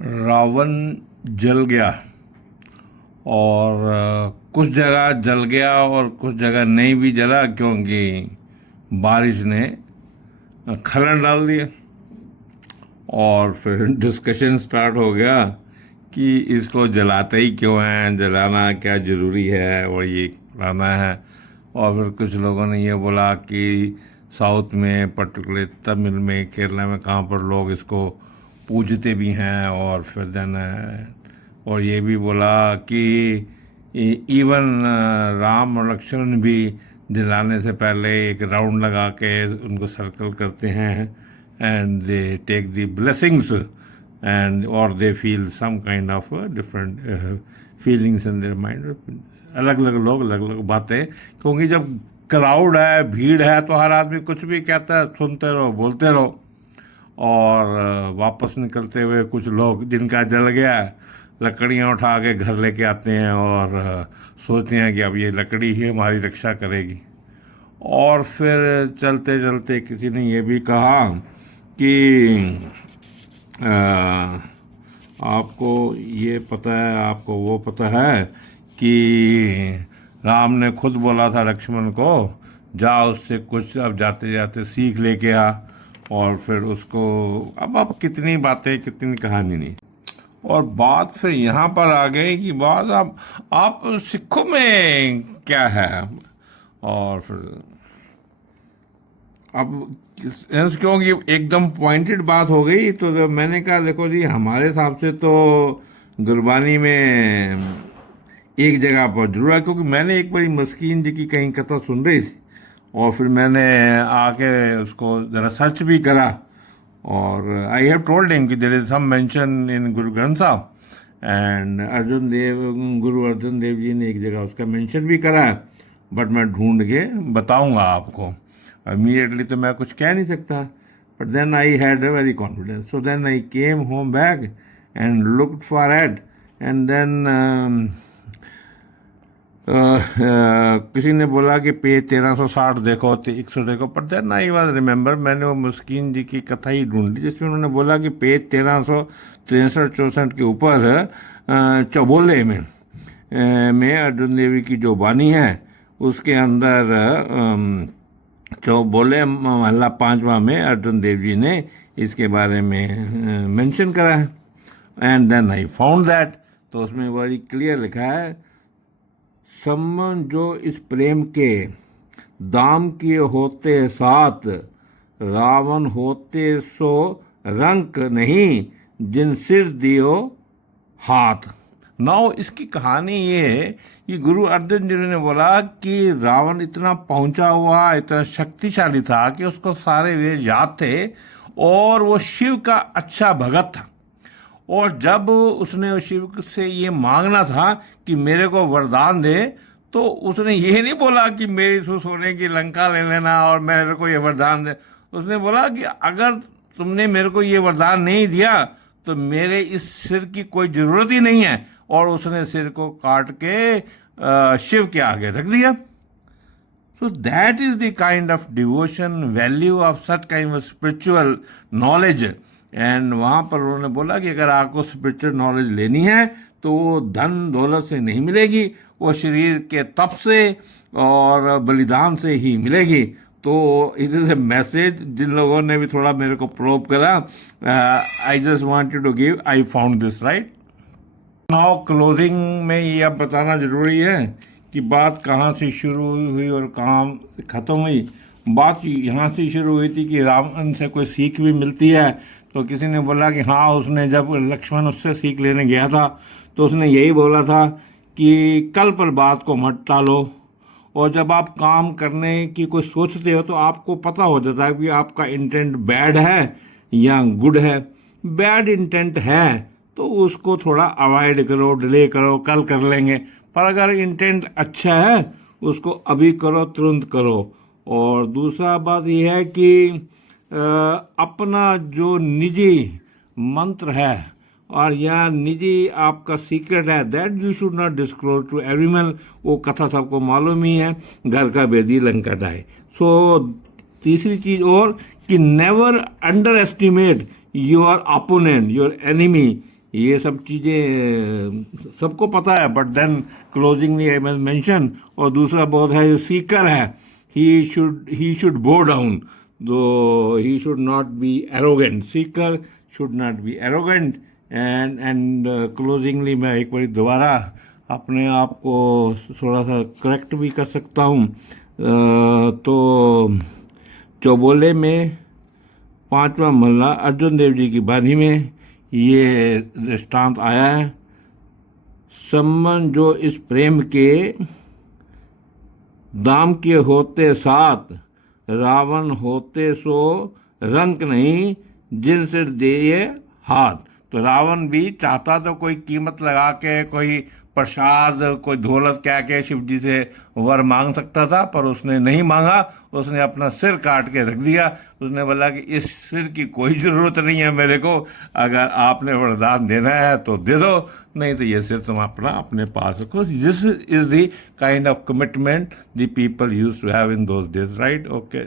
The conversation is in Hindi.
रावण जल गया और कुछ जगह जल गया और कुछ जगह नहीं भी जला, क्योंकि बारिश ने खलन डाल दिया। और फिर डिस्कशन स्टार्ट हो गया कि इसको जलाते ही क्यों हैं, जलाना क्या ज़रूरी है और ये लाना है। और फिर कुछ लोगों ने ये बोला कि साउथ में, पर्टिकुलर तमिल में, केरला में, कहाँ पर लोग इसको पूजते भी हैं। और फिर देन और ये भी बोला कि इवन राम और लक्ष्मण भी जलाने से पहले एक राउंड लगा के उनको सर्कल करते हैं and they take the blessings and और they feel some kind of different feelings in their mind. अलग अलग लोग अलग अलग बातें, क्योंकि जब क्राउड है, भीड़ है, तो हर आदमी कुछ भी कहता है, सुनते रहो, बोलते रहो। और वापस निकलते हुए कुछ लोग जिनका जल गया है, लकड़ियाँ उठा के घर लेके आते हैं और सोचते हैं कि अब ये लकड़ी ही हमारी रक्षा करेगी। और फिर चलते चलते किसी ने ये भी कहा कि आपको ये पता है, आपको वो पता है कि राम ने खुद बोला था लक्ष्मण को, जा उससे कुछ अब जाते जाते सीख लेके आ। और फिर उसको अब कितनी बातें, कितनी कहानी नहीं। और बात फिर यहाँ पर आ गई कि बात आप सिखों में क्या है। और फिर अब क्योंकि एकदम पॉइंटेड बात हो गई, तो जब मैंने कहा देखो जी, हमारे हिसाब से तो गुरबानी में एक जगह पर जरूर है, क्योंकि मैंने एक बारी मस्कीन जी की कहीं कथा सुन रही थी और फिर मैंने आके उसको ज़रा सर्च भी करा। और आई हैव टोल्ड हिम कि there is some mention in Guru Granth साहब एंड गुरु अर्जुन देव जी ने एक जगह उसका मेंशन भी करा है, बट मैं ढूंढ के बताऊंगा आपको। इमीडिएटली तो मैं कुछ कह नहीं सकता, but then I had a very confidence, so then I came home back and looked for it and then किसी ने बोला कि पेज 1360 देखो, 100 देखो, पर देन आई वाज रिमेंबर, मैंने वो मुस्किन जी की कथा ही ढूंढ ली जिसमें उन्होंने बोला कि पेज 1363-64 के ऊपर चौबोले में अर्जुन देवी की जो वाणी है उसके अंदर चौबोले महला 5वां में अर्जुन देव जी ने इसके बारे में मेंशन करा है। And then I found that, तो उसमें बड़ी क्लियर लिखा है, सम्मन जो इस प्रेम के दाम किए होते साथ, रावण होते सो रंक नहीं, जिन सिर दियो हाथ। नाउ इसकी कहानी ये है कि गुरु अर्जुन जी ने बोला कि रावण इतना पहुंचा हुआ, इतना शक्तिशाली था कि उसको सारे वेद याद थे और वो शिव का अच्छा भगत था। और जब उसने शिव से ये मांगना था कि मेरे को वरदान दे, तो उसने ये नहीं बोला कि मेरी सोने की लंका ले लेना और मेरे को ये वरदान दे। उसने बोला कि अगर तुमने मेरे को ये वरदान नहीं दिया तो मेरे इस सिर की कोई ज़रूरत ही नहीं है। और उसने सिर को काट के शिव के आगे रख दिया। So that is the kind of devotion, value of such kind of spiritual knowledge. And वहाँ पर उन्होंने बोला कि अगर आपको स्पिरिचुअल नॉलेज लेनी है तो वो धन दौलत से नहीं मिलेगी, वो शरीर के तप से और बलिदान से ही मिलेगी। तो इट इज़ ए मैसेज जिन लोगों ने भी थोड़ा मेरे को प्रोब करा, I just wanted to give, I found this right now. Closing में ये अब बताना ज़रूरी है कि बात कहाँ से शुरू हुई और कहाँ ख़त्म हुई। बात यहाँ से शुरू हुई थी कि रावण से कोई सीख भी मिलती है, तो किसी ने बोला कि हाँ, उसने जब लक्ष्मण उससे सीख लेने गया था तो उसने यही बोला था कि कल पर बात को मत टालो। और जब आप काम करने की कोई सोचते हो तो आपको पता हो जाता है कि आपका इंटेंट बैड है या गुड है। बैड इंटेंट है तो उसको थोड़ा अवॉइड करो, डिले करो, कल कर लेंगे। पर अगर इंटेंट अच्छा है उसको अभी करो, तुरंत करो। और दूसरा बात यह है कि अपना जो निजी मंत्र है और या निजी आपका सीक्रेट है, that you should not disclose to everyone. वो कथा सबको मालूम ही है, घर का बेदी लंका ढाए। सो तीसरी चीज़ और कि never underestimate your opponent, your enemy, ये सब चीज़ें सबको पता है, but then closingly I must mention. और दूसरा बहुत है जो सीकर है, he should bow down, though he should not be arrogant, seeker should not be arrogant. And closingly मैं एक बार दोबारा अपने आप को थोड़ा सा करेक्ट भी कर सकता हूँ। तो चौबोले में पांचवा महला अर्जुन देव जी की बानी में ये दृष्टांत आया है। सम्मन जो इस प्रेम के दाम के होते साथ, रावण होते सो रंक नहीं, जिन सिर दिए हाथ। तो रावण भी चाहता तो कोई कीमत लगा के, कोई प्रसाद, कोई दौलत क्या के शिव जी से वर मांग सकता था, पर उसने नहीं मांगा, उसने अपना सिर काट के रख दिया। उसने बोला कि इस सिर की कोई ज़रूरत नहीं है मेरे को, अगर आपने वरदान देना है तो दे दो, नहीं तो ये सिर तुम अपना अपने पास रखो। This is the kind of commitment the people used to have in those days, right? Okay.